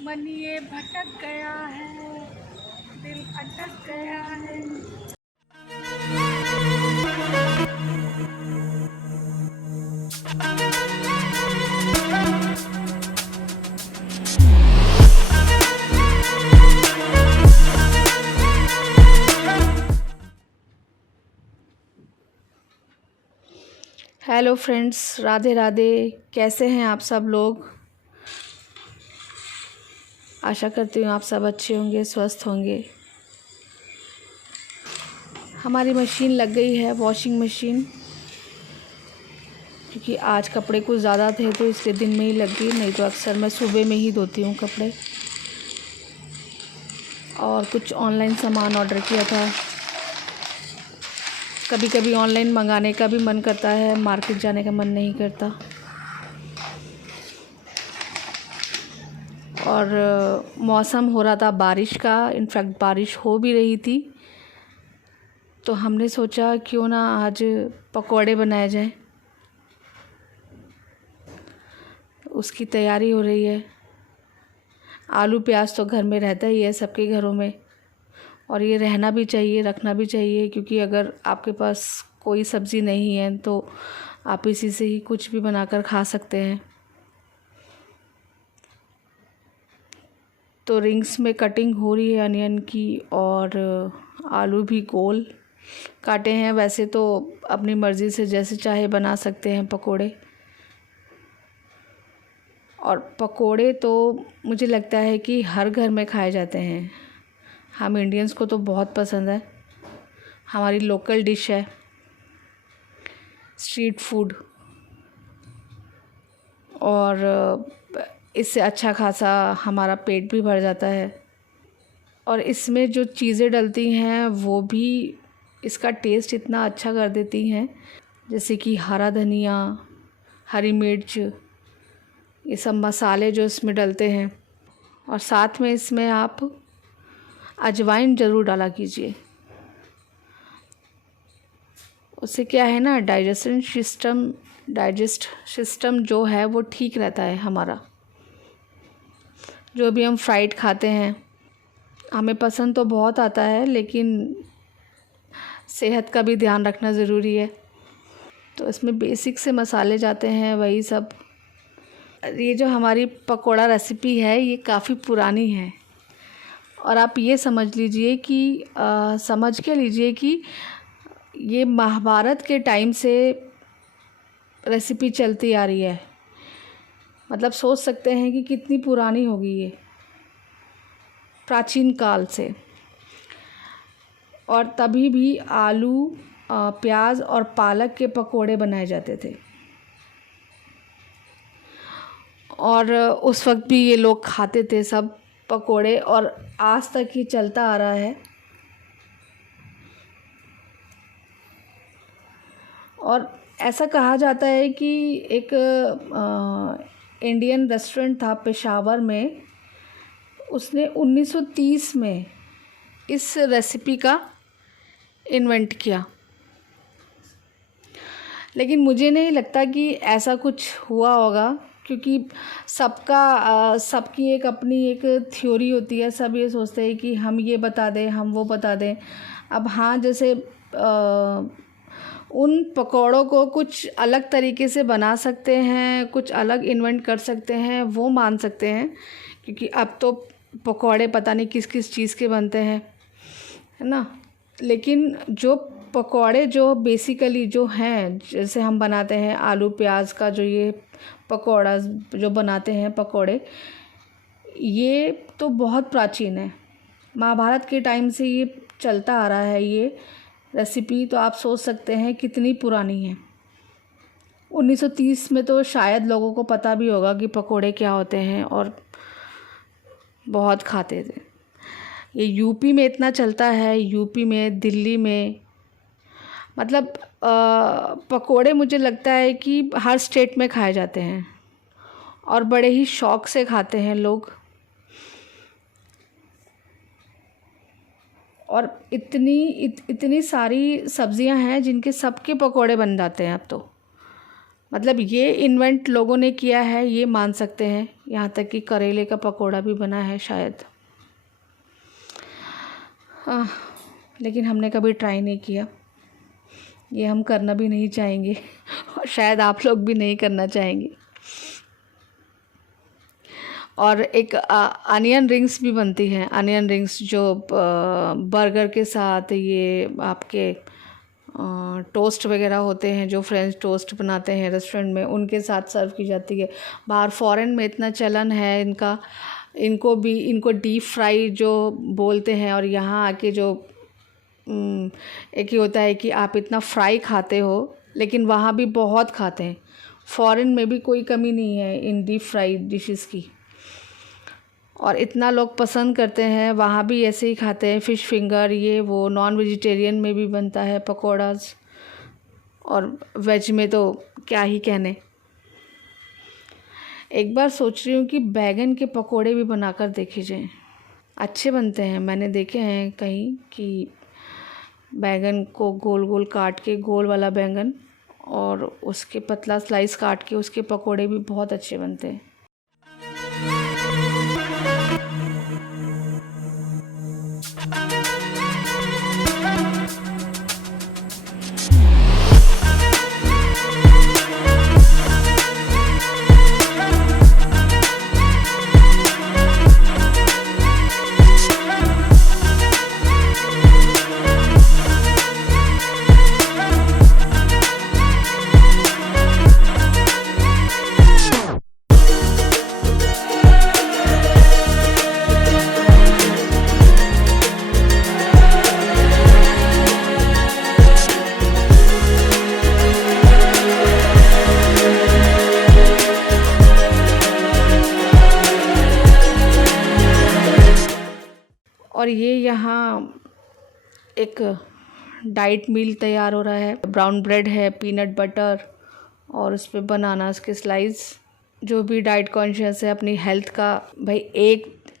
मन ये भटक गया है, दिल अटक गया है। Hello friends, Radhe Radhe. कैसे हैं आप सब लोग? आशा करती हूँ आप सब अच्छे होंगे, स्वस्थ होंगे। हमारी मशीन लग गई है, वॉशिंग मशीन, क्योंकि आज कपड़े कुछ ज़्यादा थे तो इसलिए दिन में ही लग गई, नहीं तो अक्सर मैं सुबह में ही धोती हूँ कपड़े। और कुछ ऑनलाइन सामान ऑर्डर किया था। कभी कभी ऑनलाइन मंगाने का भी मन करता है, मार्केट जाने का मन नहीं करता। और मौसम हो रहा था बारिश का, इनफैक्ट बारिश हो भी रही थी, तो हमने सोचा क्यों ना आज पकौड़े बनाए जाएं। उसकी तैयारी हो रही है। आलू प्याज तो घर में रहता ही है सबके घरों में, और ये रहना भी चाहिए, रखना भी चाहिए, क्योंकि अगर आपके पास कोई सब्ज़ी नहीं है तो आप इसी से ही कुछ भी बनाकर खा सकते हैं। तो रिंग्स में कटिंग हो रही है अनियन की, और आलू भी गोल काटे हैं। वैसे तो अपनी मर्ज़ी से जैसे चाहे बना सकते हैं पकोड़े। और पकोड़े तो मुझे लगता है कि हर घर में खाए जाते हैं। हम इंडियंस को तो बहुत पसंद है, हमारी लोकल डिश है, स्ट्रीट फूड। और इससे अच्छा खासा हमारा पेट भी भर जाता है। और इसमें जो चीज़ें डलती हैं वो भी इसका टेस्ट इतना अच्छा कर देती हैं, जैसे कि हरा धनिया, हरी मिर्च, ये सब मसाले जो इसमें डलते हैं। और साथ में इसमें आप अजवाइन ज़रूर डाला कीजिए। उससे क्या है ना, डाइजेस्ट सिस्टम जो है वो ठीक रहता है हमारा। जो भी हम फ्राइड खाते हैं, हमें पसंद तो बहुत आता है, लेकिन सेहत का भी ध्यान रखना ज़रूरी है। तो इसमें बेसिक से मसाले जाते हैं, वही सब। ये जो हमारी पकोड़ा रेसिपी है ये काफ़ी पुरानी है, और आप ये समझ लीजिए कि समझ के लीजिए कि ये महाभारत के टाइम से रेसिपी चलती आ रही है। मतलब सोच सकते हैं कि कितनी पुरानी होगी ये, प्राचीन काल से। और तभी भी आलू, प्याज और पालक के पकोड़े बनाए जाते थे, और उस वक्त भी ये लोग खाते थे सब पकोड़े, और आज तक ही चलता आ रहा है। और ऐसा कहा जाता है कि एक इंडियन रेस्टोरेंट था पेशावर में, उसने 1930 में इस रेसिपी का इन्वेंट किया। लेकिन मुझे नहीं लगता कि ऐसा कुछ हुआ होगा, क्योंकि सबकी एक अपनी एक थ्योरी होती है। सब ये सोचते हैं कि हम ये बता दें, हम वो बता दें। अब हाँ, जैसे उन पकौड़ों को कुछ अलग तरीके से बना सकते हैं, कुछ अलग इन्वेंट कर सकते हैं, वो मान सकते हैं, क्योंकि अब तो पकौड़े पता नहीं किस किस चीज़ के बनते हैं, है ना। लेकिन जो पकौड़े जो बेसिकली जो हैं, जैसे हम बनाते हैं आलू प्याज का, जो ये पकौड़ा जो बनाते हैं पकौड़े, ये तो बहुत प्राचीन है। महाभारत के टाइम से ये चलता आ रहा है ये रेसिपी। तो आप सोच सकते हैं कितनी पुरानी है। 1930 में तो शायद लोगों को पता भी होगा कि पकोड़े क्या होते हैं, और बहुत खाते थे। ये यूपी में इतना चलता है, यूपी में, दिल्ली में। मतलब पकोड़े मुझे लगता है कि हर स्टेट में खाए जाते हैं, और बड़े ही शौक़ से खाते हैं लोग। और इतनी सारी सब्जियां हैं जिनके सबके पकोड़े बन जाते हैं अब तो। मतलब ये इन्वेंट लोगों ने किया है, ये मान सकते हैं। यहाँ तक कि करेले का पकोड़ा भी बना है शायद, लेकिन हमने कभी ट्राई नहीं किया, ये हम करना भी नहीं चाहेंगे और शायद आप लोग भी नहीं करना चाहेंगे। और एक अनियन रिंग्स भी बनती हैं, अनियन रिंग्स जो बर्गर के साथ, ये आपके टोस्ट वगैरह होते हैं जो फ्रेंच टोस्ट बनाते हैं रेस्टोरेंट में, उनके साथ सर्व की जाती है। बाहर फॉरेन में इतना चलन है इनका, इनको डीप फ्राई जो बोलते हैं, और यहाँ आके जो एक ही होता है कि आप इतना फ्राई खाते हो, लेकिन वहाँ भी बहुत खाते हैं। फॉरेन में भी कोई कमी नहीं है इन डीप फ्राई डिशेस की, और इतना लोग पसंद करते हैं। वहाँ भी ऐसे ही खाते हैं, फ़िश फिंगर ये वो। नॉन वेजिटेरियन में भी बनता है पकौड़ाज, और वेज में तो क्या ही कहने। एक बार सोच रही हूँ कि बैगन के पकोड़े भी बनाकर देखे जाएं, अच्छे बनते हैं। मैंने देखे हैं कहीं कि बैगन को गोल गोल काट के, गोल वाला बैंगन, और उसके पतला स्लाइस काट के उसके पकोड़े भी बहुत अच्छे बनते हैं। और ये यहाँ एक डाइट मील तैयार हो रहा है। ब्राउन ब्रेड है, पीनट बटर, और उस पर बनानास के स्लाइस। जो भी डाइट कॉन्शियस है अपनी हेल्थ का, भाई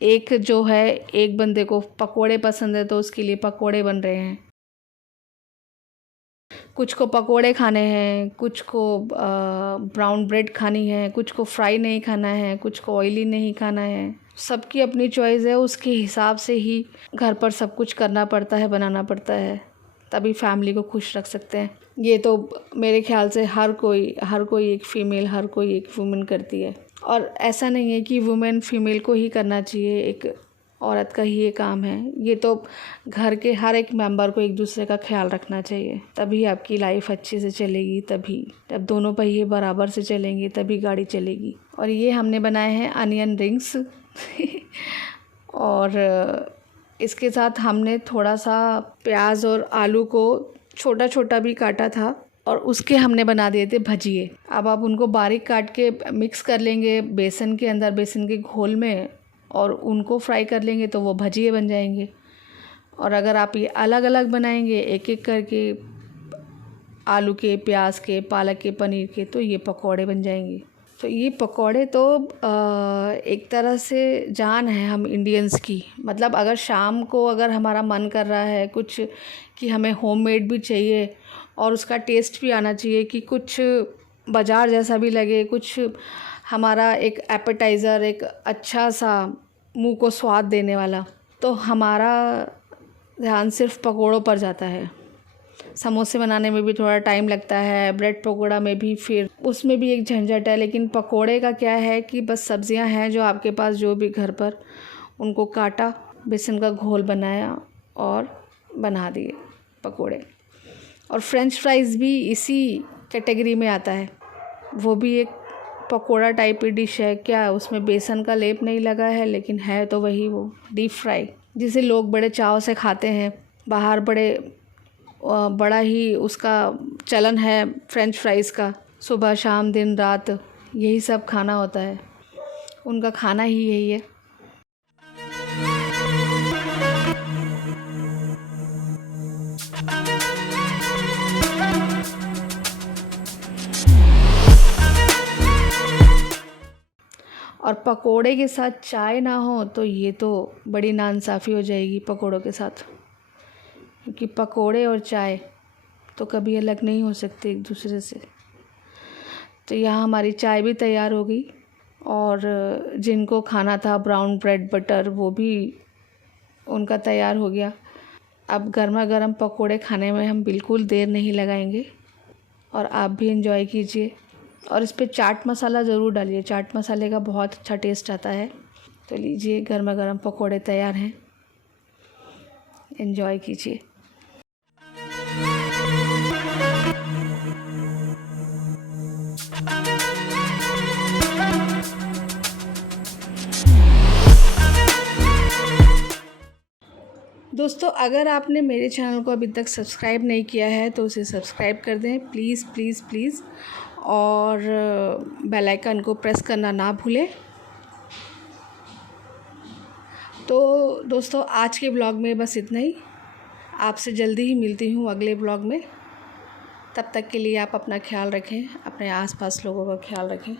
एक जो है, एक बंदे को पकोड़े पसंद है तो उसके लिए पकोड़े बन रहे हैं। कुछ को पकोड़े खाने हैं, कुछ को ब्राउन ब्रेड खानी है, कुछ को फ्राई नहीं खाना है, कुछ को ऑयली नहीं खाना है। सबकी अपनी चॉइस है, उसके हिसाब से ही घर पर सब कुछ करना पड़ता है, बनाना पड़ता है, तभी फैमिली को खुश रख सकते हैं। ये तो मेरे ख्याल से हर कोई एक फ़ीमेल, हर कोई एक वुमेन करती है। और ऐसा नहीं है कि वुमेन फ़ीमेल को ही करना चाहिए, एक औरत का ही ये काम है। ये तो घर के हर एक मेंबर को एक दूसरे का ख्याल रखना चाहिए, तभी आपकी लाइफ अच्छे से चलेगी। तभी जब दोनों पहिए बराबर से चलेंगे तभी गाड़ी चलेगी। और ये हमने बनाए हैं अनियन रिंग्स और इसके साथ हमने थोड़ा सा प्याज और आलू को छोटा छोटा भी काटा था, और उसके हमने बना दिए थे भजिए। अब आप उनको बारीक काट के मिक्स कर लेंगे बेसन के अंदर, बेसन के घोल में, और उनको फ्राई कर लेंगे तो वो भजिए बन जाएंगे। और अगर आप ये अलग अलग बनाएंगे एक एक करके, आलू के, प्याज के, पालक के, पनीर के, तो ये पकोड़े बन जाएंगे। तो ये पकोड़े तो एक तरह से जान है हम इंडियंस की। मतलब अगर शाम को अगर हमारा मन कर रहा है कुछ कि हमें होममेड भी चाहिए और उसका टेस्ट भी आना चाहिए, कि कुछ बाज़ार जैसा भी लगे, कुछ हमारा एक एपेटाइज़र, एक अच्छा सा मुंह को स्वाद देने वाला, तो हमारा ध्यान सिर्फ पकोड़ों पर जाता है। समोसे बनाने में भी थोड़ा टाइम लगता है, ब्रेड पकोड़ा में भी फिर उसमें भी एक झंझट है। लेकिन पकोड़े का क्या है कि बस सब्जियां हैं जो आपके पास, जो भी घर पर, उनको काटा, बेसन का घोल बनाया और बना दिए पकोड़े। और फ्रेंच फ्राइज़ भी इसी कैटेगरी में आता है, वो भी एक पकोड़ा टाइप की डिश है। क्या उसमें बेसन का लेप नहीं लगा है, लेकिन है तो वही वो डीप फ्राई, जिसे लोग बड़े चाव से खाते हैं। बाहर बड़ा ही उसका चलन है फ्रेंच फ्राइज़ का, सुबह शाम दिन रात यही सब खाना होता है, उनका खाना ही यही है। और पकोड़े के साथ चाय ना हो तो ये तो बड़ी नाइंसाफ़ी हो जाएगी पकोड़ों के साथ, क्योंकि पकोड़े और चाय तो कभी अलग नहीं हो सकते एक दूसरे से। तो यहाँ हमारी चाय भी तैयार हो गई और जिनको खाना था ब्राउन ब्रेड बटर वो भी उनका तैयार हो गया। अब गर्मा गर्म पकोड़े खाने में हम बिल्कुल देर नहीं लगाएंगे और आप भी एंजॉय कीजिए। और इस पे चाट मसाला ज़रूर डालिए, चाट मसाले का बहुत अच्छा टेस्ट आता है। तो लीजिए, गर्मा गर्म पकोड़े तैयार हैं, एंजॉय कीजिए। दोस्तों, अगर आपने मेरे चैनल को अभी तक सब्सक्राइब नहीं किया है तो उसे सब्सक्राइब कर दें प्लीज़ प्लीज़ प्लीज़, और बेल आइकन को प्रेस करना ना भूलें। तो दोस्तों, आज के ब्लॉग में बस इतना ही। आपसे जल्दी ही मिलती हूँ अगले ब्लॉग में। तब तक के लिए आप अपना ख्याल रखें, अपने आसपास लोगों का ख्याल रखें।